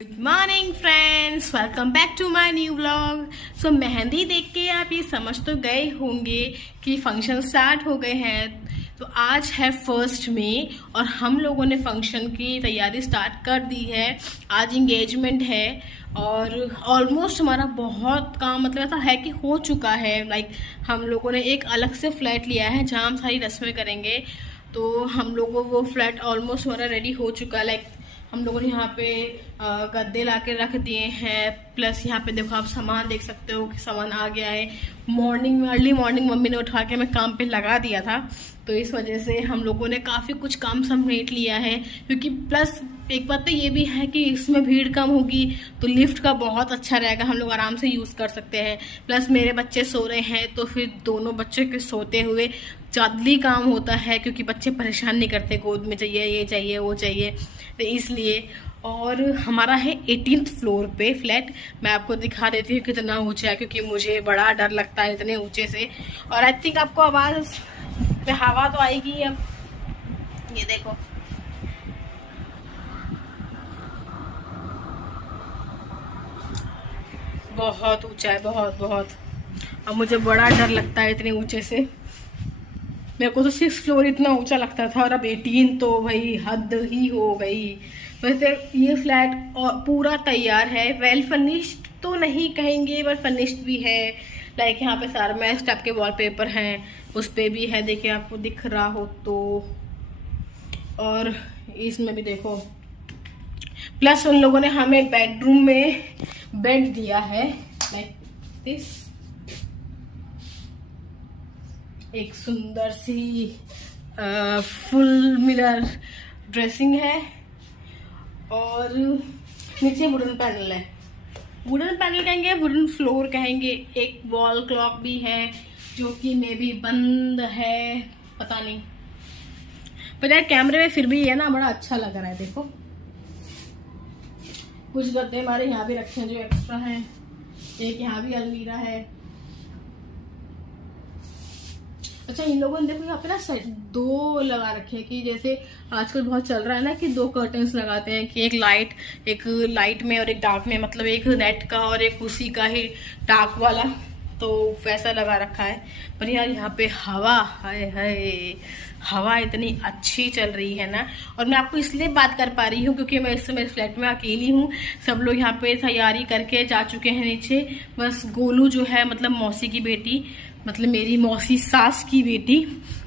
Good morning friends, welcome back to my new vlog. So mehndi देख के आप ये समझ तो गए होंगे कि फंक्शन स्टार्ट हो गए हैं। तो आज है 1 मई और हम लोगों ने फंक्शन की तैयारी स्टार्ट कर दी है। आज इंगेजमेंट है और ऑलमोस्ट हमारा बहुत काम मतलब ऐसा है कि हो चुका है। लाइक हम लोगों ने एक अलग से फ्लैट लिया है जहाँ हम सारी रस्में करेंगे। तो हम लोगों वो फ्लैट ऑलमोस्ट हमारा रेडी हो चुका है। लाइक हम लोगों ने यहाँ पे गद्दे ला के रख दिए हैं। प्लस यहाँ पे देखो आप सामान देख सकते हो कि सामान आ गया है। मॉर्निंग में अर्ली मॉर्निंग मम्मी ने उठा के मैं काम पे लगा दिया था, तो इस वजह से हम लोगों ने काफ़ी कुछ काम समेट लिया है। क्योंकि प्लस एक बात तो ये भी है कि इसमें भीड़ कम होगी तो लिफ्ट का बहुत अच्छा रहेगा, हम लोग आराम से यूज़ कर सकते हैं। प्लस मेरे बच्चे सो रहे हैं तो फिर दोनों बच्चे के सोते हुए जल्दी काम होता है, क्योंकि बच्चे परेशान नहीं करते गोद में चाहिए ये चाहिए वो चाहिए, तो इसलिए। और हमारा है 18th फ्लोर पे फ्लैट। मैं आपको दिखा देती हूँ कितना ऊंचा है, क्योंकि मुझे बड़ा डर लगता है इतने ऊंचे से। और आई थिंक आपको आवाज़ पे हवा तो आएगी। अब ये देखो, बहुत ऊंचा है, बहुत बहुत। अब मुझे बड़ा डर लगता है इतने ऊंचे से। मेरे को तो 6th फ्लोर इतना ऊंचा लगता था और अब 18 तो भाई हद ही हो गई। वैसे ये फ्लैट पूरा तैयार है, वेल फर्निश्ड तो नहीं कहेंगे बट फर्निश्ड भी है। लाइक यहाँ पे सारा मैच टाइप के वॉलपेपर हैं, उस पे भी है, देखिए आपको दिख रहा हो तो। और इसमें भी देखो। प्लस उन लोगों ने हमें बेडरूम में बेड दिया है लाइक दिस। एक सुंदर सी फुल मिरर ड्रेसिंग है और नीचे वुडन पैनल है। वुडन पैनल कहेंगे, वुडन फ्लोर कहेंगे। एक वॉल क्लॉक भी है जो कि मे भी बंद है, पता नहीं। पर यार कैमरे में फिर भी है ना, बड़ा अच्छा लग रहा है। देखो कुछ गद्दे हमारे यहाँ भी रखे हैं जो एक्स्ट्रा हैं। एक यहाँ भी अलमीरा है। अच्छा, इन लोगों ने देखो यहाँ पे ना सेट 2 लगा रखे हैं कि जैसे आजकल बहुत चल रहा है ना कि 2 कर्टन्स लगाते हैं कि एक लाइट में और एक डार्क में, मतलब एक नेट का और एक उसी का ही डार्क वाला, तो वैसा लगा रखा है। पर यार यहाँ पे हवा, हाय हाय, हवा इतनी अच्छी चल रही है ना। और मैं आपको इसलिए बात कर पा रही हूँ क्योंकि मैं इस समय फ्लैट में अकेली हूँ। सब लोग यहाँ पे तैयारी करके जा चुके हैं नीचे। बस गोलू जो है, मतलब मौसी की बेटी, मतलब मेरी मौसी सास की बेटी,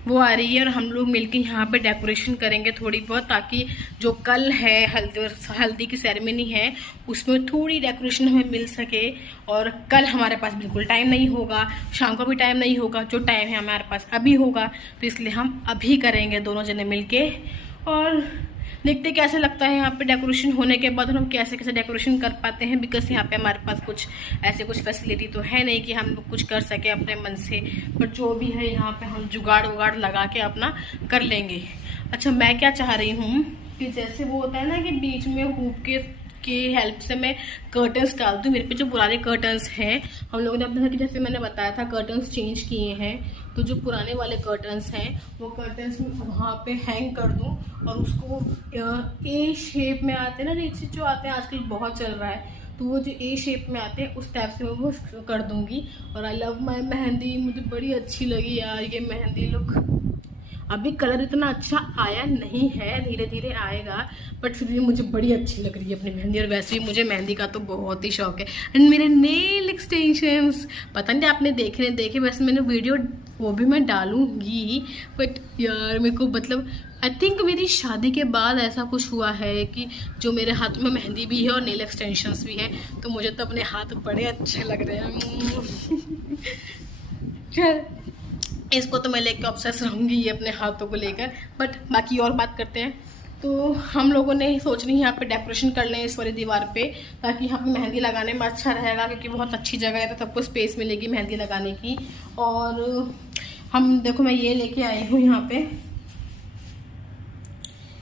वो आ रही है और हम लोग मिलके यहाँ पे डेकोरेशन करेंगे थोड़ी बहुत, ताकि जो कल है हल्दी की सेरेमनी है उसमें थोड़ी डेकोरेशन हमें मिल सके। और कल हमारे पास बिल्कुल टाइम नहीं होगा, शाम को भी टाइम नहीं होगा, जो टाइम है हमारे पास अभी होगा, तो इसलिए हम अभी करेंगे दोनों जने मिलके। और देखते कैसे लगता है यहाँ पे डेकोरेशन होने के बाद, हम कैसे कैसे डेकोरेशन कर पाते हैं। बिकॉज यहाँ पे हमारे पास कुछ फैसिलिटी तो है नहीं कि हम कुछ कर सके अपने मन से, बट जो भी है यहाँ पे हम जुगाड़ उगाड़ लगा के अपना कर लेंगे। अच्छा, मैं क्या चाह रही हूँ कि जैसे वो होता है ना कि बीच में हुक के हेल्प से मैं कर्टन्स डालती हूँ। मेरे पे जो पुराने कर्टन्स हैं, हम लोगों ने अपने, जैसे मैंने बताया था, कर्टन्स चेंज किए हैं, तो जो पुराने वाले कर्टन्स हैं वो कर्टन्स वहाँ पे हैंग कर दूँ और उसको ए शेप में आते हैं ना, नीचे जो आते हैं आजकल बहुत चल रहा है, तो वो जो ए शेप में आते हैं उस टाइप से मैं वो कर दूंगी। और आई लव माई मेहंदी, मुझे बड़ी अच्छी लगी यार ये मेहंदी लुक। अभी कलर इतना अच्छा आया नहीं है, धीरे धीरे आएगा, बट फिर भी मुझे बड़ी अच्छी लग रही है अपनी मेहंदी। और वैसे भी मुझे मेहंदी का तो बहुत ही शौक है। एंड मेरे नेल एक्सटेंशंस, पता नहीं आपने देखे, वैसे मैंने वीडियो वो भी मैं डालूंगी, बट यार मेरे को मतलब आई थिंक मेरी शादी के बाद ऐसा कुछ हुआ है कि जो मेरे हाथ में मेहंदी भी है और नेल एक्सटेंशंस भी है, तो मुझे तो अपने हाथ बड़े अच्छे लग रहे हैं। चल, इसको तो मैं लेके ऑब्सेस रहूंगी ये अपने हाथों को लेकर। बट बाकी और बात करते हैं। तो हम लोगों ने सोच रही है यहाँ पे डेकोरेशन कर लें इस वाली दीवार पे, ताकि यहाँ पे मेहंदी लगाने में अच्छा रहेगा, क्योंकि बहुत अच्छी जगह है तो सबको स्पेस मिलेगी मेहंदी लगाने की। और हम देखो, मैं ये लेके आई हूँ यहाँ पे,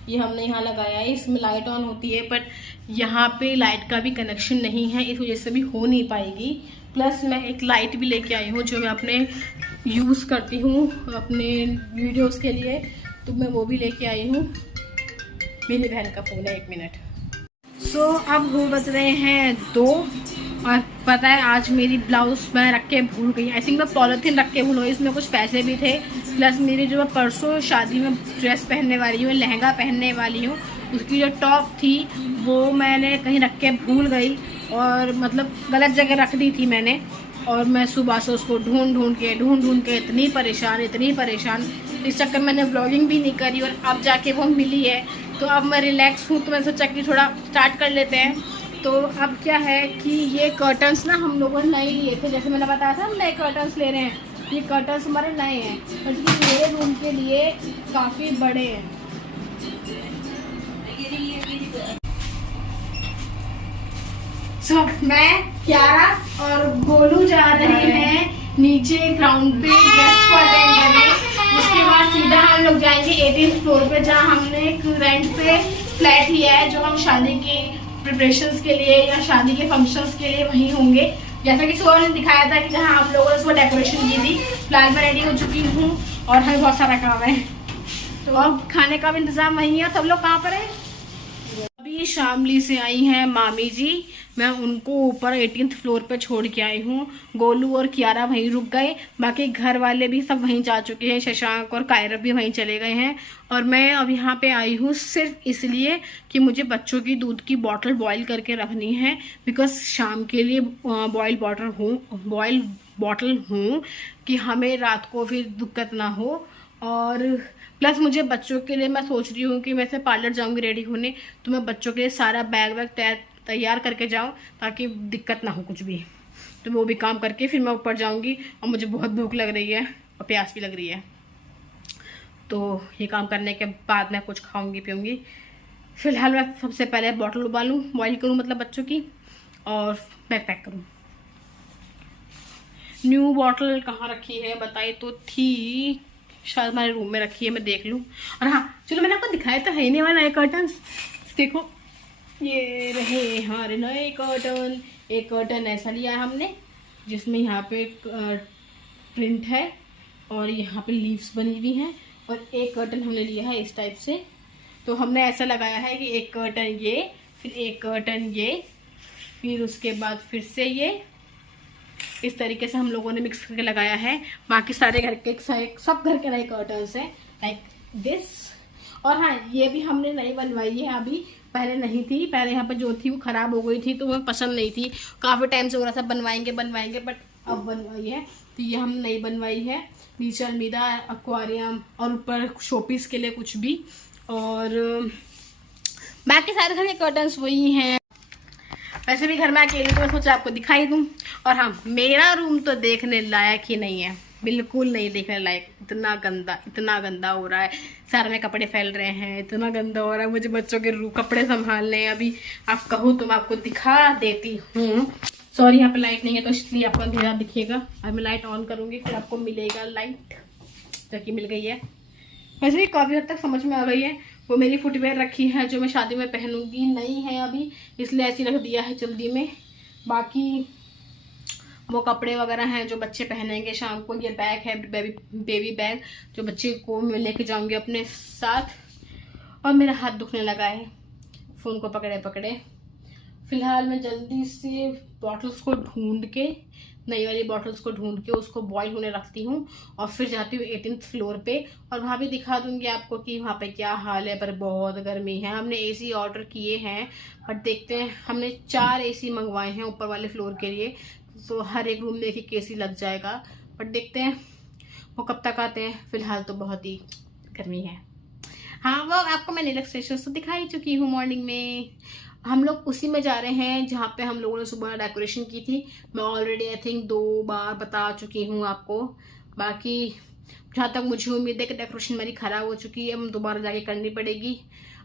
ये हमने यहाँ लगाया है। इसमें लाइट ऑन होती है, बट यहाँ पे लाइट का भी कनेक्शन नहीं है, इस वजह से भी हो नहीं पाएगी। प्लस मैं एक लाइट भी लेके आई हूँ जो मैं अपने यूज़ करती हूँ अपने वीडियोस के लिए, तो मैं वो भी लेके आई हूँ। मेरी बहन का फ़ोन है, 1 मिनट। अब हो बज रहे हैं 2 और पता है आज मेरी ब्लाउज मैं रख के भूल गई। आई थिंक मैं पॉलिथीन रख के भूल गई, इसमें कुछ पैसे भी थे, प्लस मेरी जो मैं परसों शादी में ड्रेस पहनने वाली हूँ, लहंगा पहनने वाली हूँ, उसकी जो टॉप थी वो मैंने कहीं रख के भूल गई और मतलब गलत जगह रख दी थी मैंने। और मैं सुबह से उसको ढूंढ के इतनी परेशान, इस चक्कर मैंने व्लॉगिंग भी नहीं करी और अब जाके वो मिली है। तो अब मैं रिलैक्स हूँ, तो मैं सोचा कि थोड़ा स्टार्ट कर लेते हैं। तो अब क्या है कि ये कर्टन्स ना हम लोगों ने नए लिए थे, जैसे मैंने बताया था हम नए कर्टन्स ले रहे हैं। ये कर्टन्स हमारे नए हैं, बल्कि मेरे रूम के लिए काफ़ी बड़े हैं। मैं, क्यारा और गोलू जा रहे हैं नीचे ग्राउंड पे गेस्ट को अटेंड करने। उसके बाद सीधा हम लोग जाएंगे 18th फ्लोर पे, जहाँ हमने एक रेंट पे फ्लैट लिया है, जो हम शादी की प्रिपरेशंस के लिए या शादी के फंक्शंस के लिए वहीं होंगे। जैसा कि सुबह ने दिखाया था कि जहाँ आप लोगों ने सुबह डेकोरेशन की थी। फिलहाल मैं रेडी हो चुकी हूँ और हमें बहुत सारा काम है, तो अब खाने का भी इंतजाम वहीं है। सब लोग कहाँ पर है? अभी शामली से आई हैं मामी जी, मैं उनको ऊपर 18th फ्लोर पे छोड़ के आई हूँ। गोलू और कियारा वहीं रुक गए, बाकी घर वाले भी सब वहीं जा चुके हैं, शशांक और कायरव भी वहीं चले गए हैं। और मैं अब यहाँ पे आई हूँ सिर्फ इसलिए कि मुझे बच्चों की दूध की बॉटल बॉईल करके रखनी है, बिकॉज शाम के लिए बॉयल बॉटल हूँ कि हमें रात को फिर दिक्कत ना हो। और प्लस मुझे बच्चों के लिए मैं सोच रही हूँ कि मैं से पार्लर जाऊँगी रेडी होने, तो मैं बच्चों के लिए सारा बैग वैग तैयार करके जाऊँ ताकि दिक्कत ना हो कुछ भी। तो मैं वो भी काम करके फिर मैं ऊपर जाऊँगी। और मुझे बहुत भूख लग रही है और प्यास भी लग रही है, तो ये काम करने के बाद मैं कुछ खाऊँगी पीऊँगी। फिलहाल मैं सबसे पहले बॉटल उबालूँ, बॉयल करूँ मतलब बच्चों की, और बैग पैक करूँ। न्यू बॉटल कहाँ रखी है बताई तो थी, शायद हमारे रूम में रखी है, मैं देख लूँ। और हाँ चलो, मैंने आपको दिखाया तो है नहीं वाला नए कर्टन्स, देखो ये रहे हमारे नए कर्टन। एक कर्टन ऐसा लिया है हमने जिसमें यहाँ पे प्रिंट है और यहाँ पे लीव्स बनी हुई हैं, और एक कर्टन हमने लिया है इस टाइप से। तो हमने ऐसा लगाया है कि एक कर्टन ये, फिर एक कर्टन ये, फिर उसके बाद फिर से ये, इस तरीके से हम लोगों ने मिक्स करके लगाया है। बाकी सारे घर के सब घर के नए कर्टन्स हैं लाइक दिस। और हाँ, ये भी हमने नई बनवाई है, अभी पहले नहीं थी, पहले यहाँ पर जो थी वो खराब हो गई थी, तो वो पसंद नहीं थी। काफ़ी टाइम से हो रहा था बनवाएंगे बट अब बनवाई है, तो ये हम नई बनवाई है। नीचे अलमीरा, एक्वेरियम और ऊपर शोपीस के लिए कुछ भी, और बाकी सारे घर के कर्टन्स वही हैं। वैसे भी घर में अकेली, तो मैं सोचा आपको दिखाई दूँ। और हाँ, मेरा रूम तो देखने लायक ही नहीं है, बिल्कुल नहीं देखने लायक। इतना गंदा हो रहा है, सारे में कपड़े फैल रहे हैं, इतना गंदा हो रहा है। मुझे बच्चों के कपड़े संभालने हैं। अभी आप कहो तो मैं आपको दिखा देती हूँ। सॉरी, यहाँ पे लाइट नहीं है तो इसलिए आपको अंधेरा दिखेगा। अब मैं लाइट ऑन करूँगी फिर आपको मिलेगा लाइट, जो कि मिल गई है। वैसे भी काफ़ी हद तक समझ में आ गई है। वो मेरी फुटवेयर रखी है जो मैं शादी में पहनूंगी, नहीं है अभी, इसलिए ऐसे रख दिया है जल्दी में। बाकी वो कपड़े वगैरह हैं जो बच्चे पहनेंगे शाम को। ये बैग है बेबी बैग, जो बच्चे को मैं लेके जाऊंगी अपने साथ। और मेरा हाथ दुखने लगा है फ़ोन को पकड़े पकड़े। फिलहाल मैं जल्दी से बॉटल्स को ढूंढ के, नई वाली बॉटल्स को ढूंढ के उसको बॉईल होने रखती हूँ, और फिर जाती हूँ 18th फ्लोर पे, और वहाँ भी दिखा दूँगी आपको कि वहाँ पे क्या हाल है। पर बहुत गर्मी है। हमने एसी ऑर्डर किए हैं, बट देखते हैं। हमने 4 एसी मंगवाए हैं ऊपर वाले फ्लोर के लिए, तो हर एक रूम में एक एसी लग जाएगा, बट देखते हैं वो कब तक आते हैं। फिलहाल तो बहुत ही गर्मी है। हाँ, वो आपको मैं नीलक स्टेशन तो दिखा ही चुकी हूँ मॉर्निंग में। हम लोग उसी में जा रहे हैं जहाँ पे हम लोगों ने सुबह डेकोरेशन की थी। मैं ऑलरेडी आई थिंक 2 बार बता चुकी हूँ आपको। बाकी जहाँ तक मुझे उम्मीद है कि डेकोरेशन मेरी ख़राब हो चुकी है, हम दोबारा जाके करनी पड़ेगी।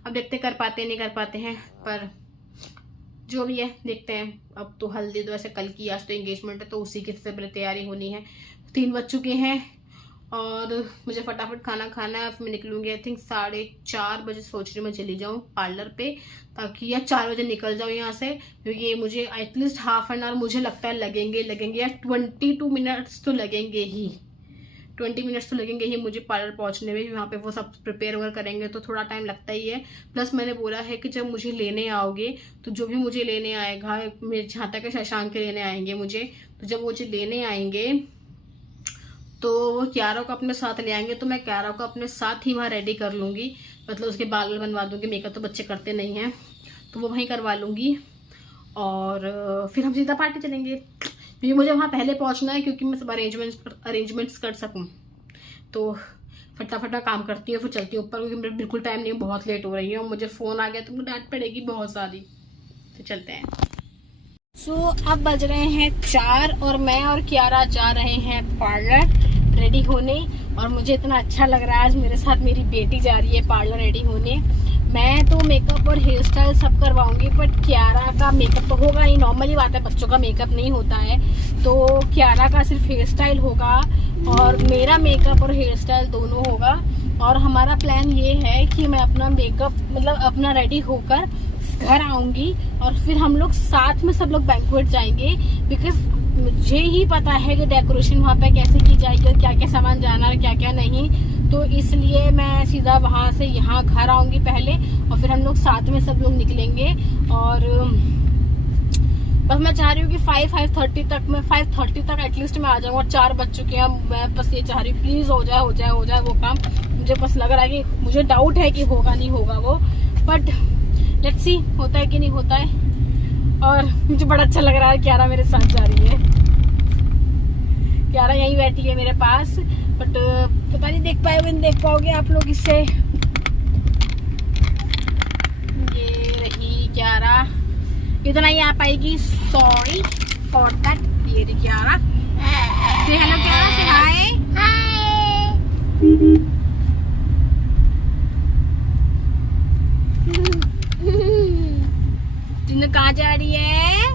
अब देखते कर पाते नहीं कर पाते हैं, पर जो भी है देखते हैं। अब तो हल्दी तो ऐसे कल की, आज तो एंगेजमेंट है, तो उसी की सबसे पहले तैयारी होनी है। 3 बज चुके हैं और मुझे फटाफट खाना खाना है। फिर मैं निकलूंगी आई थिंक 4:30 बजे, सोच रही हूँ मैं चली जाऊँ पार्लर पे, ताकि या 4 बजे निकल जाऊँ यहाँ से, क्योंकि मुझे एटलीस्ट ½ एन आवर मुझे लगता है लगेंगे या 22 मिनट्स तो लगेंगे ही, 20 मिनट्स तो लगेंगे ही मुझे पार्लर पहुंचने में। वहाँ पे वो सब प्रिपेयर वगैरह करेंगे तो थोड़ा टाइम लगता ही है। प्लस मैंने बोला है कि जब मुझे लेने आओगे तो जो भी मुझे लेने आएगा, मेरे जहाँ तक शशांक के लेने आएंगे मुझे, तो जब मुझे लेने आएंगे तो वो क्यारा को अपने साथ ले आएंगे, तो मैं क्यारा को अपने साथ ही वहाँ रेडी कर लूँगी। मतलब उसके बाल बनवा दूँगी, मेकअप तो बच्चे करते नहीं हैं तो वो वहीं करवा लूँगी और फिर हम सीधा पार्टी चलेंगे। क्योंकि मुझे वहाँ पहले पहुँचना है क्योंकि मैं सब अरेंजमेंट्स कर सकूँ। तो फटाफटा काम करती हूँ फिर चलती हूँ ऊपर, क्योंकि मेरे बिल्कुल टाइम नहीं, बहुत लेट हो रही है और मुझे फ़ोन आ गया तो मुझे डांट पड़ेगी बहुत सारी। तो चलते हैं। अब बज रहे हैं 4 और मैं और क्यारा जा रहे हैं पार्लर रेडी होने। और मुझे इतना अच्छा लग रहा है, आज मेरे साथ मेरी बेटी जा रही है पार्लर रेडी होने। मैं तो मेकअप और हेयर स्टाइल सब करवाऊंगी, बट क्यारा का मेकअप तो होगा ही, नॉर्मली बात है, बच्चों का मेकअप नहीं होता है। तो क्यारा का सिर्फ हेयर स्टाइल होगा और मेरा मेकअप और हेयर स्टाइल दोनों होगा। और हमारा प्लान ये है कि मैं अपना मेकअप मतलब अपना रेडी होकर घर आऊंगी और फिर हम लोग साथ में सब लोग बैंक्वेट जाएंगे। बिकॉज मुझे ही पता है कि डेकोरेशन वहाँ पे कैसे की जाएगी और क्या क्या सामान जाना है क्या क्या नहीं, तो इसलिए मैं सीधा वहाँ से यहाँ घर आऊंगी पहले और फिर हम लोग साथ में सब लोग निकलेंगे। और बस मैं चाह रही हूँ कि 5:30 तक, मैं 5:30 तक एटलीस्ट मैं आ जाऊंगा। और 4 बज चुके हैं, मैं बस ये चाह रही हूँ प्लीज हो जाए वो काम। मुझे बस लग रहा है कि मुझे डाउट है कि होगा नहीं होगा वो, बट लेट्स सी होता है कि नहीं होता है। और मुझे बड़ा अच्छा लग रहा है क्यारा मेरे साथ जा रही है। क्यारा यहीं बैठी है मेरे पास, बट पता नहीं देख पाओगे आप लोग इससे। ये रही क्यारा, इतना ही आ पाएगी, सॉरी फॉर दैट। ये रही क्यारा, से हेलो क्यारा, से हाय हाय। कहाँ जा रही है?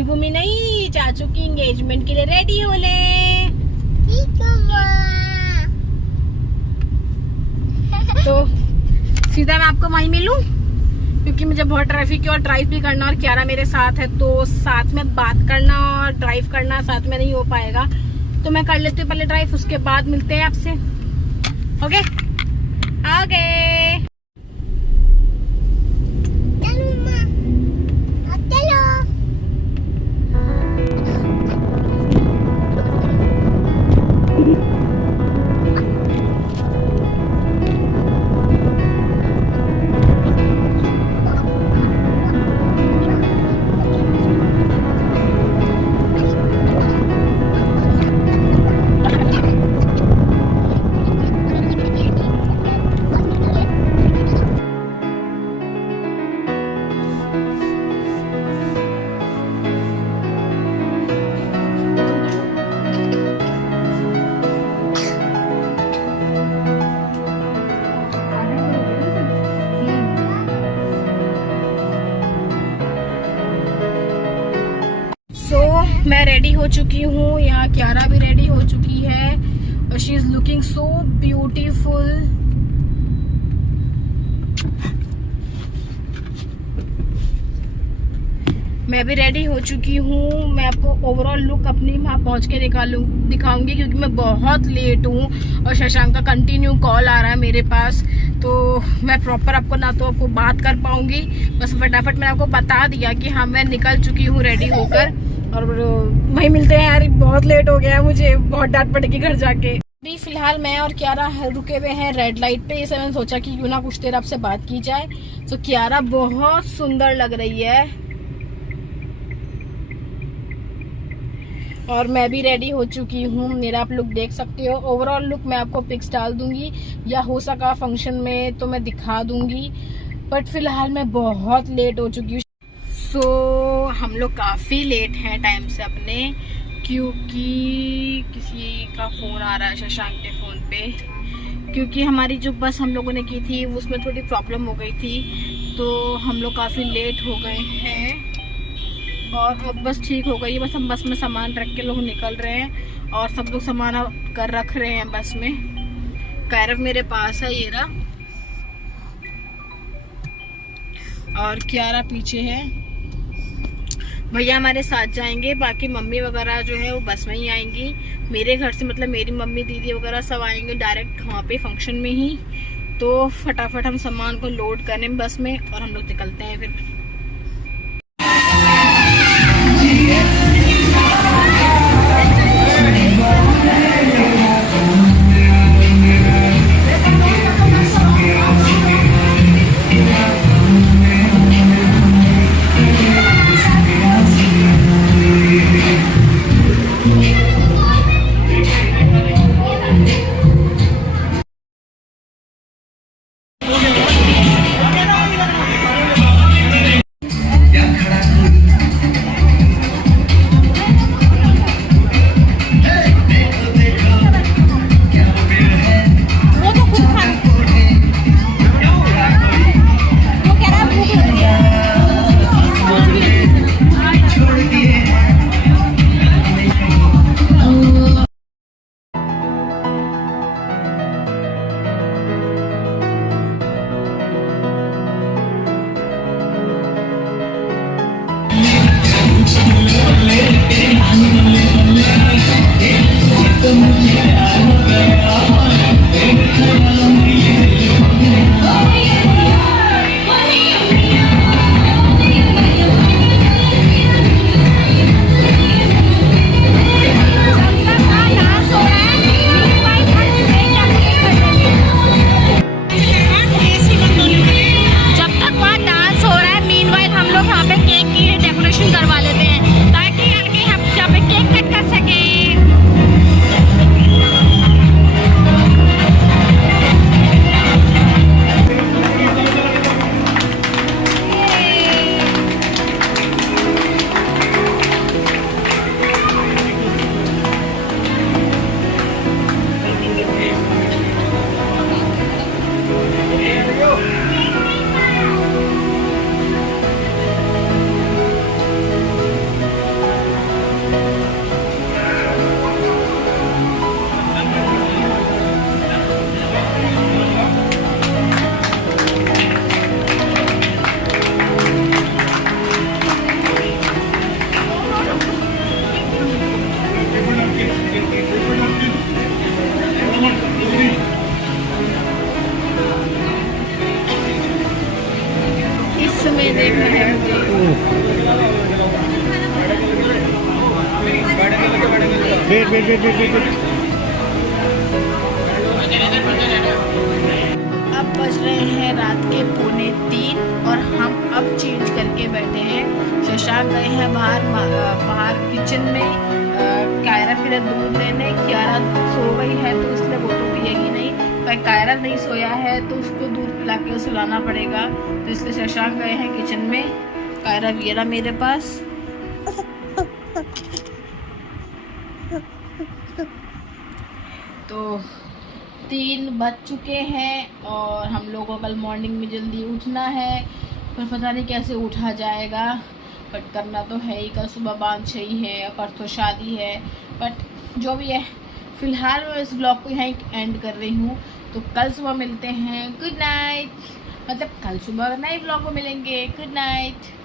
घूमी नहीं, चाचू की एंगेजमेंट के लिए रेडी हो ले। तो सीधा मैं आपको वहीं मिलूं क्योंकि मुझे बहुत ट्रैफिक है और ड्राइव भी करना और क्यारा मेरे साथ है, तो साथ में बात करना और ड्राइव करना साथ में नहीं हो पाएगा। तो मैं कर लेती हूँ पहले ड्राइव, उसके बाद मिलते हैं आपसे। Okay okay. मैं रेडी हो चुकी हूँ, यहाँ क्यारा भी रेडी हो चुकी है और she is looking so beautiful. मैं भी रेडी हो चुकी हूँ। मैं आपको ओवरऑल लुक अपनी वहाँ पहुँच के दिखाऊंगी क्योंकि मैं बहुत लेट हूँ और शशांक का कंटिन्यू कॉल आ रहा है मेरे पास, तो मैं प्रॉपर आपको ना तो आपको बात कर पाऊंगी। बस फटाफट मैंने आपको बता दिया कि हाँ मैं निकल चुकी हूँ रेडी होकर और वहीं मिलते हैं। यार बहुत लेट हो गया है, मुझे बहुत डांट पड़ेगी घर जाके। अभी फिलहाल मैं और क्यारा रुके हुए हैं रेड लाइट पे, इसे मैंने सोचा कि क्यों ना कुछ देर आपसे बात की जाए। तो क्यारा बहुत सुंदर लग रही है और मैं भी रेडी हो चुकी हूँ। मेरा आप लुक देख सकते हो। ओवरऑल लुक मैं आपको पिक्स डाल दूंगी या हो सका फंक्शन में तो मैं दिखा दूंगी, बट फिलहाल मैं बहुत लेट हो चुकी हूँ। सो हम लोग काफ़ी लेट हैं टाइम से अपने, क्योंकि किसी का फ़ोन आ रहा है शशांक के फ़ोन पे, क्योंकि हमारी जो बस हम लोगों ने की थी उसमें थोड़ी प्रॉब्लम हो गई थी, तो हम लोग काफ़ी लेट हो गए हैं और अब बस ठीक हो गई। बस हम बस में सामान रख के लोग निकल रहे हैं और सब लोग सामान कर रख रहे हैं बस में। कैरव मेरे पास है ये रहा और क्यारा पीछे है। भैया हमारे साथ जाएंगे, बाकी मम्मी वगैरह जो है वो बस में ही आएंगी। मेरे घर से मतलब मेरी मम्मी दीदी वगैरह सब आएंगे डायरेक्ट वहाँ पे फंक्शन में ही। तो फटाफट हम सामान को लोड करें बस में और हम लोग निकलते हैं फिर। में देखना है अब बज रहे हैं रात के 2:45 और हम अब चेंज करके बैठे हैं। शशांक गए हैं बाहर किचन में कायरा फिर दूध लेने। कियारा सो गई है तो इसलिए वो तो पिएगी नहीं, पर कायरा नहीं सोया है तो उसको दूध पिला के सुलाना पड़ेगा, तो इसलिए शशांक गए हैं किचन में। कायरा वियरा मेरे पास। तो 3 बज चुके हैं और हम लोगों को कल मॉर्निंग में जल्दी उठना है, पर पता नहीं कैसे उठा जाएगा, बट करना तो है ही। कल सुबह 5-6 ही है और परसों शादी है, बट जो भी है फिलहाल मैं इस ब्लॉग को यहीं एंड कर रही हूँ। तो कल सुबह मिलते हैं। गुड नाइट, मतलब कल सुबह नए ब्लॉग में मिलेंगे। Good night.